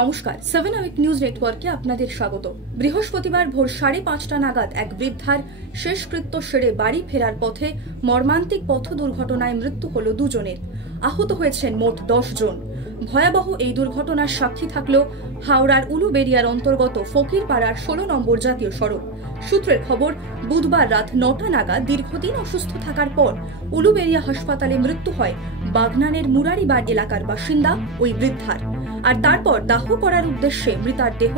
নমস্কার, 7 hour news নেটওয়ার্কে আপনাদের স্বাগত। বৃহস্পতিবার ভোর 5:30 নাগাদ এক বৃদ্ধার শেষকৃত্য সেরে বাড়ি ফেরার পথে মর্মান্তিক পথ দুর্ঘটনায় মৃত্যু হল দুজনের। আহত হয়েছেন মোট 10 জন। ভয়াবহ এই দুর্ঘটনার সাক্ষী থাকল হাওড়ার উলুবেড়িয়ার অন্তর্গত ফকিরপাড়ার 16 নম্বর জাতীয় সড়ক। সূত্রের খবর, বুধবার রাত 9টা নাগাদ দীর্ঘদিন অসুস্থ থাকার পর উলুবেড়িয়া হাসপাতালে মৃত্যু হয় বাগনানের মুরারিবাড় এলাকার বাসিন্দা ওই বৃদ্ধার। আর তারপর দাহ করার উদ্দেশ্যে মৃতার দেহ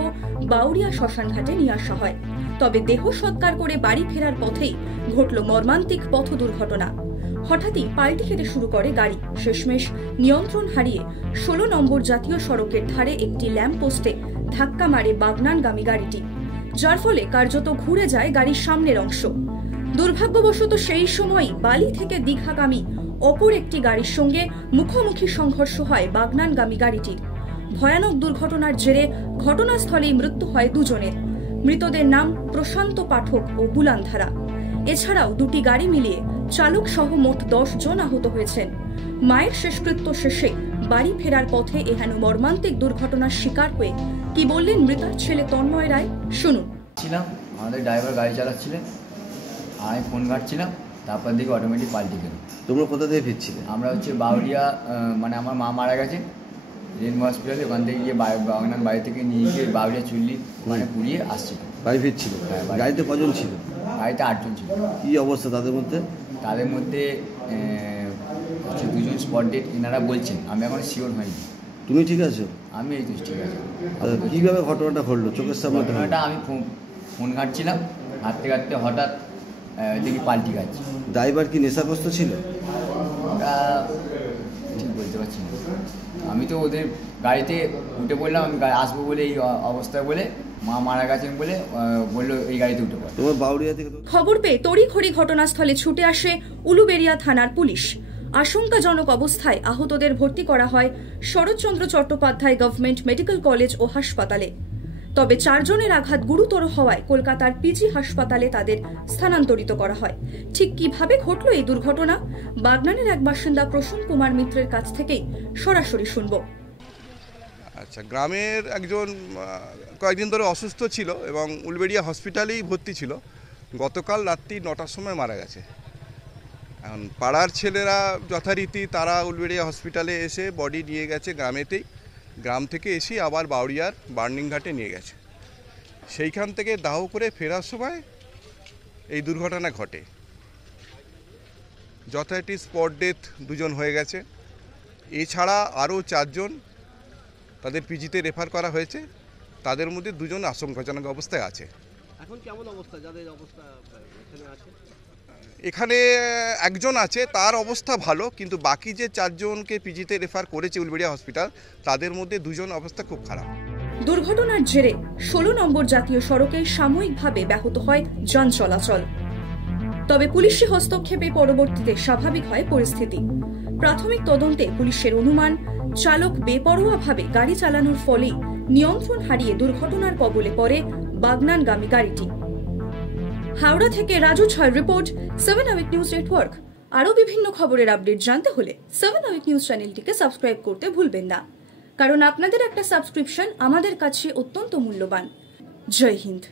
বাউরিয়া শ্মশান ঘাটে নিয়ে আসা হয়। তবে দেহ সৎকার করে বাড়ি ফেরার পথেই ঘটল মর্মান্তিক পথ দুর্ঘটনা। হঠাৎই পাল্টি খেতে শুরু করে গাড়ি। শেষমেশ নিয়ন্ত্রণ হারিয়ে 16 নম্বর জাতীয় সড়কের ধারে একটি ল্যাম্প পোস্টে ধাক্কা মারে বাগনানগামী গাড়িটি, যার ফলে কার্যত ঘুরে যায় গাড়ির সামনের অংশ। দুর্ভাগ্যবশত সেই সময়ই বালি থেকে দীঘাগামী অপর একটি গাড়ির সঙ্গে মুখোমুখি সংঘর্ষ হয় বাগনানগামী গাড়িটির। ভয়ানক দুর্ঘটনার জেরে ঘটনাস্থলেই মৃত্যু হয় দুজনের। মৃতদের নাম প্রশান্ত পাঠক ও বুলানধারা। এছাড়াও দুটি গাড়ি মিলিয়ে চালক সহ মোট 10 জন আহত হয়েছেন। মায়ের শেষকৃত্য শেষে বাড়ি ফেরার পথে এহেন মর্মান্তিক দুর্ঘটনার শিকার হয়ে কি বললেন মৃতার ছেলে তন্ময় রায়, শুনুন। আমাদের ড্রাইভার গাড়ি চালাচ্ছিলেন, আমি ফোন ঘাটছিলাম, তারপর দিকে অটোমেটিক পাল্টি গেল। তোমরা কোথা থেকে ফিরছিলে? আমরা বাউরিয়া, মানে আমার মা মারা গেছে রেলওয়ে হসপিটালে, ওখান থেকে গিয়ে বাগনান বাড়ি থেকে নিয়ে গিয়ে বাউরিয়া চুল্লি মানে পুড়িয়ে আসছিল। বাড়ি ফিরছিল? গাড়িতে কজন ছিল? গাড়িতে 8 জন ছিল। কী অবস্থা তাদের মধ্যে? তাদের মধ্যে 2 জন স্পট ডেট এনারা বলছেন, আমি এখন শিওর হয়নি। তুমি ঠিক আছো? আমি এই তো ঠিক আছে। কীভাবে ঘটনাটা ঘটলো চোখের সামনে? ঘটনাটা আমি ফোন ঘাটছিলাম, ঘাটতে ঘাটতে হঠাৎ দেখি পাল্টি গাছ। ড্রাইভার কি নেশাগ্রস্ত ছিল? ওটা ঠিক বলতে পারছি না। আমি তো ওদের গাড়িতে উঠে পড়লাম, আমি আসবো বলে এই অবস্থায় বলে মা মারা গেছেন বলে বললো এই গাড়িতে উঠে পড়ে। তোমার বাউরিয়া থেকে খবর পেয়ে তড়িঘড়ি ঘটনাস্থলে ছুটে আসে উলুবেড়িয়া থানার পুলিশ। আশঙ্কাজনক অবস্থায় আহতদের ভর্তি করা হয় Saratchandra Chattopadhyay government medical college ও হাসপাতালে। তবে 4 জনের আঘাত গুরুতর হওয়ায় কলকাতার পিজি হাসপাতালে তাদের স্থানান্তরিত করা হয়। ঠিক কিভাবে ঘটল এই দুর্ঘটনা, বাগনানের এক বাসিন্দা প্রসূন কুমার মিত্রের কাছ থেকেই সরাসরি শুনব। আচ্ছা, গ্রামের একজন কয়েকদিন ধরে অসুস্থ ছিল এবং উলবেড়িয়া হসপিটালেই ভর্তি ছিল। গতকাল রাত্রি 9টার সময় মারা গেছে। এখন পাড়ার ছেলেরা যথারীতি তারা উলবেড়িয়া হসপিটালে এসে বডি নিয়ে গেছে গ্রামেতেই। গ্রাম থেকে এসে আবার বাউরিয়ার বার্নিং ঘাটে নিয়ে গেছে। সেইখান থেকে দাহ করে ফেরার সময় এই দুর্ঘটনা ঘটে। যথারীতি স্পট ডেথ 2 জন হয়ে গেছে। এছাড়া আরও 4 জন তাদের পিজিতে রেফার করা হয়েছে। তাদের মধ্যে 2 জন আশঙ্কাজনক অবস্থায় আছে। এখন কেমন অবস্থা যাদের অবস্থা এখানে আছে? এখানে একজন আছে, তার অবস্থা ভালো, কিন্তু বাকি যে 4 জনকে পিজিতে রেফার করেছে উলবেড়িয়া হসপিটাল, তাদের মধ্যে 2 জন অবস্থা খুব খারাপ। দুর্ঘটনার জেরে 16 নম্বর জাতীয় সড়কে সাময়িকভাবে ব্যাহত হয় যান চলাচল। তবে পুলিশি হস্তক্ষেপে পরবর্তীতে স্বাভাবিক হয় পরিস্থিতি। প্রাথমিক তদন্তে পুলিশের অনুমান, চালক বেপরোয়াভাবে গাড়ি চালানোর ফলেই নিয়ন্ত্রণ হারিয়ে দুর্ঘটনার কবলে পড়ে বাগনানগামী গাড়িটি। হাওড়া থেকে রাজু ছয় রিপোর্ট, 7 আওয়ার নিউজ নেটওয়ার্ক। আরও বিভিন্ন খবরের আপডেট জানতে হলে 7 আওয়ার নিউজ চ্যানেলটিকে সাবস্ক্রাইব করতে ভুলবেন না, কারণ আপনাদের একটা সাবস্ক্রিপশন আমাদের কাছে অত্যন্ত মূল্যবান। জয় হিন্দ।